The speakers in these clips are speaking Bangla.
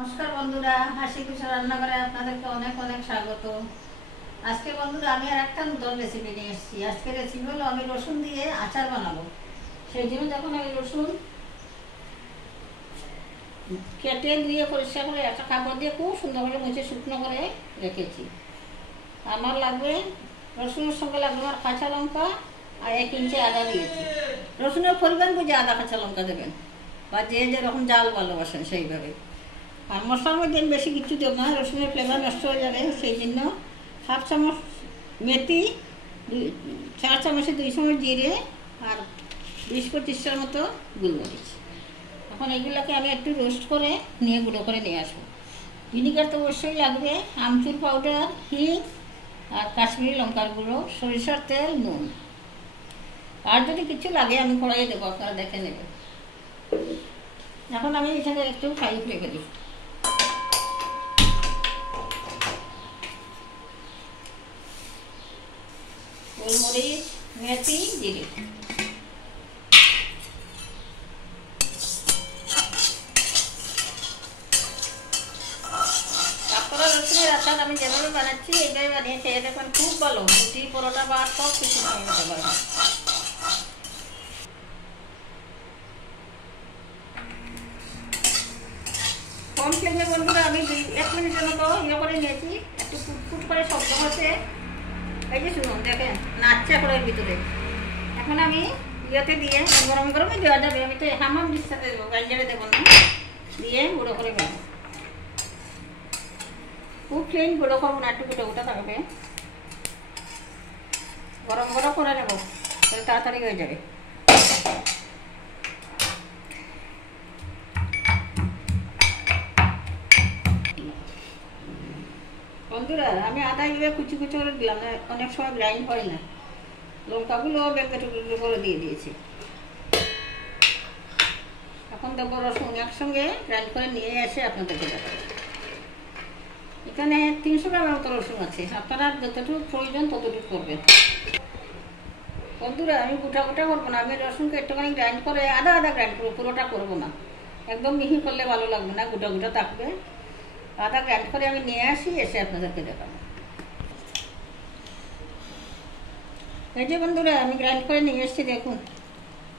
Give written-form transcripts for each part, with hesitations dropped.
নমস্কার বন্ধুরা, হাসি খুশি রান্নাঘরে আপনাদেরকে অনেক অনেক স্বাগত। আজকে বন্ধুরা আমি আর একটা নতুন রেসিপি নিয়ে এসেছি। আজকে রেসিপি হলো আমি রসুন দিয়ে আচার বানাবো। সেই জন্য যখন আমি রসুন কেটে ধুয়ে পরিষ্কার করে একটা কাপড় দিয়ে খুব সুন্দর করে মুছে শুকনো করে রেখেছি। আমার লাগবে, রসুনের সঙ্গে লাগবে আমার কাঁচা লঙ্কা আর 1 ইঞ্চি আদা দিয়েছি। রসুনের পরিমাণ বুঝে আদা কাঁচা লঙ্কা দেবেন, বা যে যেরকম জাল ভালোবাসেন সেইভাবে। আর মশলার মধ্যে বেশি কিছু দেব না, রসুনের ফ্লেভার নষ্ট হয়ে যাবে। সেই জন্য 1/2 চামচ মেথি, 4 চামচে 2 চামচ জিরে আর 20-25টার মতো গোলমরিচ। এখন এগুলোকে আমি একটু রোস্ট করে নিয়ে গুঁড়ো করে নিয়ে আসবো। ভিনিগার তো অবশ্যই লাগবে, আমচুর পাউডার, হিং আর কাশ্মীরি লঙ্কার গুঁড়ো, সরিষার তেল, নুন। আর যদি কিছু লাগে আমি কড়াইয়ে দেবো, আপনারা দেখে নেবেন। এখন আমি এখানে একটু ফ্রাই করে ফেলি। গোলমরিচ, মেথি, জিরে। আপনারা রসুনের আচার আমি যেভাবে বানাচ্ছি এইভাবে বানিয়ে খেয়ে দেখুন, খুব ভালো। রুটি, পরোটা বা সব কিছু খেয়ে নিতে পারবেন। কম ফ্লেমে বন্ধুরা আমি 1 মিনিটের মতো ইয়ে করে নিয়েছি। একটু ফুটফুট করে শব্দ হচ্ছে, এই যে শুনুন, দেখেন নাচছে কড়াইয়ের ভিতরে। এখন আমি ইয়েতে দিয়ে গরম গরমে দেওয়া যাবে, আমি তো হামাম দিচ্ছাতে দেবো, গাইজারে দেবো না, দিয়ে গুঁড়ো করে ফেলবো। খুব ক্লিন গুঁড়ো করবো না, একটু গুঁড়ো গুঁড়ো থাকবে। গরম গরম করে নেবো, তাহলে তাড়াতাড়ি হয়ে যাবে। বন্ধুরা আমি আদা এভাবে কুচি কুচি করে দিলাম, অনেক সময় গ্রাইন্ড হয় না। লঙ্কাগুলো বেঁকে টুকরো করে দিয়ে দিয়েছি। এখন দেবো রসুন, একসঙ্গে গ্রাইন্ড করে নিয়ে এসে আপনাদেরকে দেখাবো। এখানে 300 গ্রামের মতো রসুন আছে, আপনারা যতটুকু প্রয়োজন ততটুকু করবেন। বন্ধুরা আমি গোটা গোটা করবো না, আমি রসুনকে একটুখানি গ্রাইন্ড করে আদা আদা গ্রাইন্ড করবো, পুরোটা করবো না। একদম মিহি করলে ভালো লাগবে না, গোটা গোটা থাকবে। আদা গ্রাইন্ড করে আমি নিয়ে আসি, এসে আপনাদেরকে দেখাবো। এই যে বন্ধুরা আমি গ্রাইন্ড করে নিয়ে এসেছি, দেখুন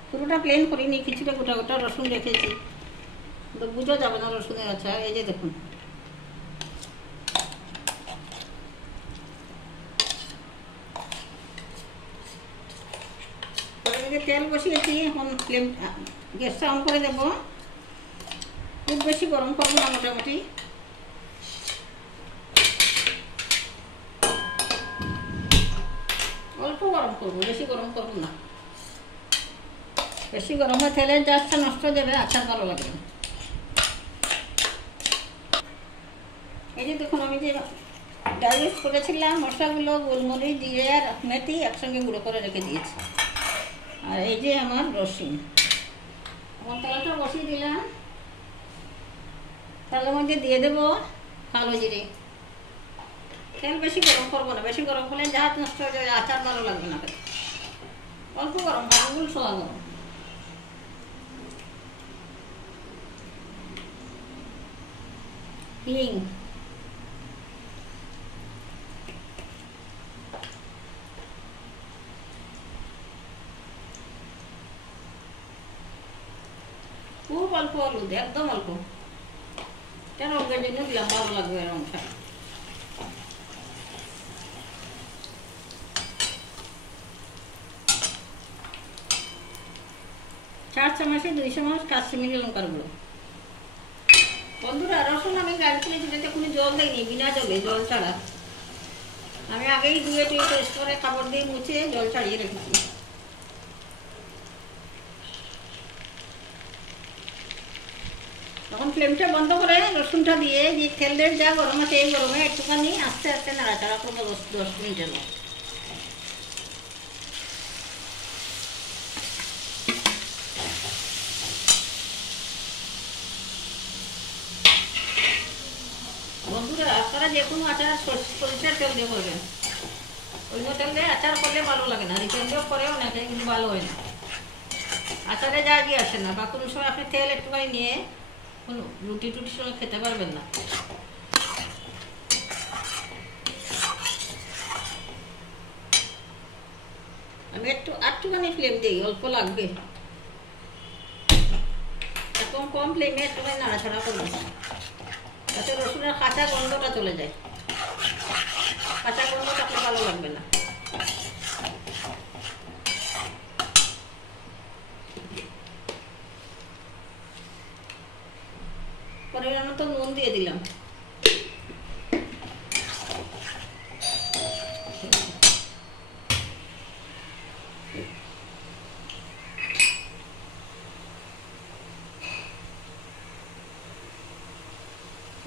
পুরোটা প্লেন করিনি, কিছুটা গোটা গোটা রসুন রেখেছি, তো বুঝা যাবে না রসুনের আচার। এই যে দেখুন, তেল বসিয়েছি। এখন ফ্লেম গ্যাসটা অন করে দেবো। খুব বেশি গরম করবো না, মোটামুটি অল্প গরম করবো, বেশি গরম করবো না। বেশি গরম হয়ে তেলের জাস্টটা নষ্ট হয়ে যাবে, আচার ভালো লাগবে না। এই যে দেখুন আমি যে ডাল ইউজ করেছিলাম, মশলাগুলো গোলমরিচ, জিরে আর মেথি একসঙ্গে গুঁড়ো করে রেখে দিয়েছি। আর এই যে আমার রসুন, আমার তেলটা বসিয়ে দিলাম। তেলের মধ্যে দিয়ে দেবো কালো জিরে। তেল বেশি গরম করবো না, বেশি গরম করলে জাহাজ নষ্ট হয়ে যাবে, আচার ভালো লাগবে না। অল্প গরম, আঙুল সোয়া গরম। হিং, খুব অল্প হলুদ, একদম অল্প। এটা রঙের জন্য দিলাম, ভালো লাগবে রঙটা। 4 চামচে 2 চামচ কাশ্মীরি লঙ্কার গুঁড়ো। বন্ধুরা রসুন আমি গ্রাইন্ড করে দিতে কোনো জল দেয়নি, বিনা জলে, জল ছাড়া। আমি আগেই ধুয়ে টুয়ে পেস্ট করে কাপড় দিয়ে মুছে জল ছাড়িয়ে রেখেছি। তখন ফ্লেমটা বন্ধ করে রসুনটা দিয়ে যে তেলের যা গরম আছে, এই গরমে একটুখানি আস্তে আস্তে নাড়াচাড়া করবো 10 মিনিটের মতো। বন্ধুরা আপনারা যে কোনো আচার সরিষার তেল দিয়ে করবেন, অন্য তেল দিয়ে আচার করলে ভালো লাগে না। রিফাইন দিয়েও করে অনেকে, কিন্তু ভালো হয় না। আচারে যা গিয়ে আসে না। বা কোনো সময় আপনি তেল একটুখানি নিয়ে এখন রুটি টুটির সঙ্গে খেতে পারবেন না। আমি একটুখানি ফ্লেম দিই, অল্প লাগবে। একদম কম ফ্লেমে একটুখানি নাড়াচাড়া করবো, যাতে রসুনের কাঁচা গন্ধটা চলে যায়। কাঁচা গন্ধ থাকলে ভালো লাগবে না। পরিমাণ মতো নুন দিয়ে দিলাম।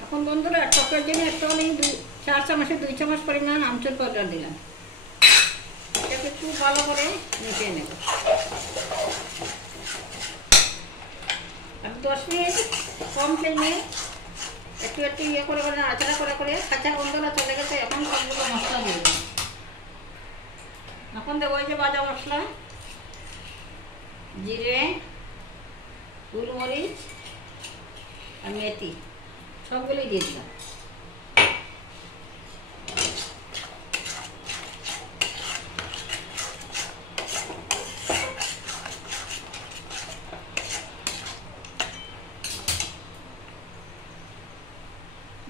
এখন বন্ধুরা টকের জন্য একটুখানি 4 চামচে 2 চামচ পরিমাণ আমচুর পাউডার দিলাম। এটাকে একটু ভালো করে মিশিয়ে নেব। আমি 10 মিনিট কম ফ্লেমে একটু ইয়ে করে নাড়াচাড়া করে কাঁচা গন্ধটা চলে গেছে। এখন সবগুলো মশলা দিয়ে দেবো। এখন দেবো এই যে ভাজা মশলা, জিরে, গোলমরিচ আর মেথি সবগুলোই দিয়ে দিলাম।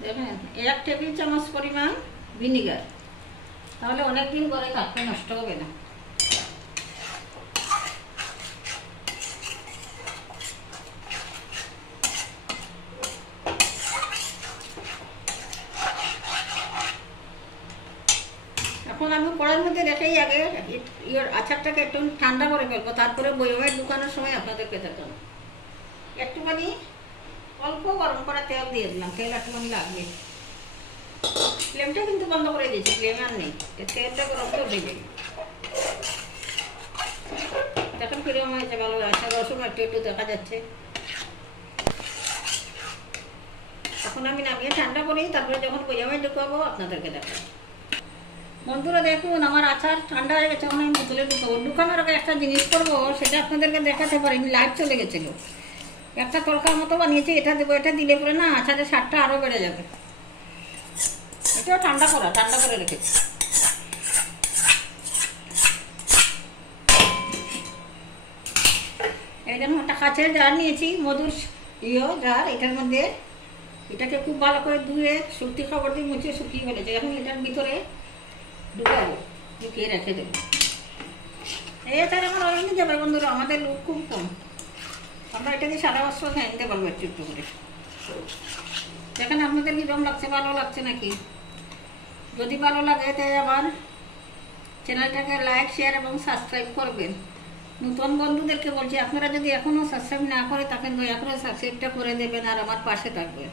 দেখেন 1 টেবিল চামচ পরিমাণ ভিনিগার, তাহলে অনেকদিন পরে থাকবে, নষ্ট হবে না। এখন আমি কড়াইয়ের মধ্যে রেখেই আগে আচারটাকে একটু ঠান্ডা করে ফেলবো, তারপরে বইমের ঢুকানোর সময় আপনাদেরকে দেখাবো। একটুখানি অল্প গরম করা তেল দিয়ে দিলাম, তেল একটুখানি লাগবে। ফ্লেমটা কিন্তু বন্ধ করে দিয়েছি, ফ্লেম আর নেই, তেলটা গরম করে দেবে। দেখেন কিরকম হয়েছে, ভালো আছে, রসুন একটু একটু দেখা যাচ্ছে। এখন আমি নামিয়ে ঠান্ডা করি, তারপরে যখন বইয়ামে ঢুকাবো আপনাদেরকে দেখাবো। বন্ধুরা দেখুন আমার আচার ঠান্ডা হয়ে গেছে, এখন আমি বোতলে ঢুকাবো। ঢুকানোর আগে একটা জিনিস করবো, সেটা আপনাদেরকে দেখাতে পারিনি, লাইট চলে গেছিলো। একটা তরকার মতো বানিয়েছি, এটা দেবো। এটা দিলে পরে না আচারের স্বাদটা আরও বেড়ে যাবে। এটাও ঠান্ডা করে রেখেছি। এই জন্য একটা কাঁচের জার নিয়েছি, মধুর জার। এটার মধ্যে এটাকে খুব ভালো করে ধুয়ে শুকতি খাবার দিয়ে মুছে শুকিয়ে ফেলেছে। এখন এটার ভিতরে ঢুকাবো, ঢুকিয়ে রেখে দেবো। এই আচার আমার অনেক যাবে বন্ধুরা, আমাদের লোক খুব কম। আমরা এটা দিয়ে সাদা বস্ত্র খেয়ে নিতে পারবো একটু একটু করে। দেখেন আপনাদের কিরকম লাগছে, ভালো লাগছে নাকি? যদি ভালো লাগে তাই আবার চ্যানেলটাকে লাইক, শেয়ার এবং সাবস্ক্রাইব করবেন। নতুন বন্ধুদেরকে বলছি, আপনারা যদি এখনও সাবস্ক্রাইব না করে থাকেন দয়া করে সাবস্ক্রাইবটা করে দেবেন আর আমার পাশে থাকবেন।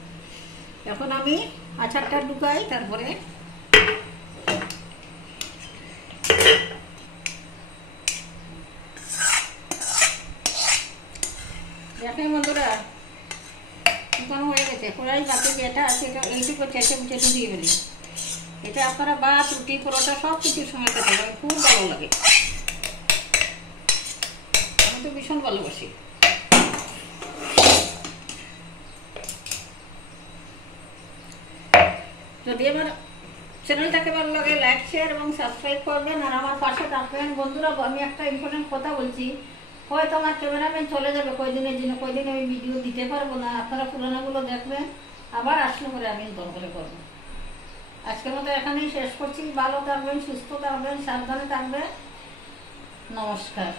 এখন আমি আচারটা ঢুকাই, তারপরে দেখেন বন্ধুরা ঢুকানো হয়ে গেছে। কড়াই বাকি যেটা আছে এটা এইটুকু চেটে দিয়ে ফেলি। এটা আপনারা ভাত, রুটি, পরোটা সব কিছুর সময় খেতে পারেন, খুব ভালো লাগে। আমি তো ভীষণ ভালোবাসি। যদি আমার চ্যানেলটাকে ভালো লাগে লাইক, শেয়ার এবং সাবস্ক্রাইব করবেন আর আমার পাশে থাকবেন। বন্ধুরা আমি একটা ইম্পর্টেন্ট কথা বলছি, হয়তো আমার ক্যামেরাম্যান চলে যাবে কয়দিনের জন্য, কয়দিন আমি ভিডিও দিতে পারবো না। আপনারা পুরানোগুলো দেখবেন, আবার আসলে পরে আমি নতুন করে করবো। আজকের মতো এখানেই শেষ করছি। ভালো থাকবেন, সুস্থ থাকবেন, সাবধানে থাকবেন। নমস্কার।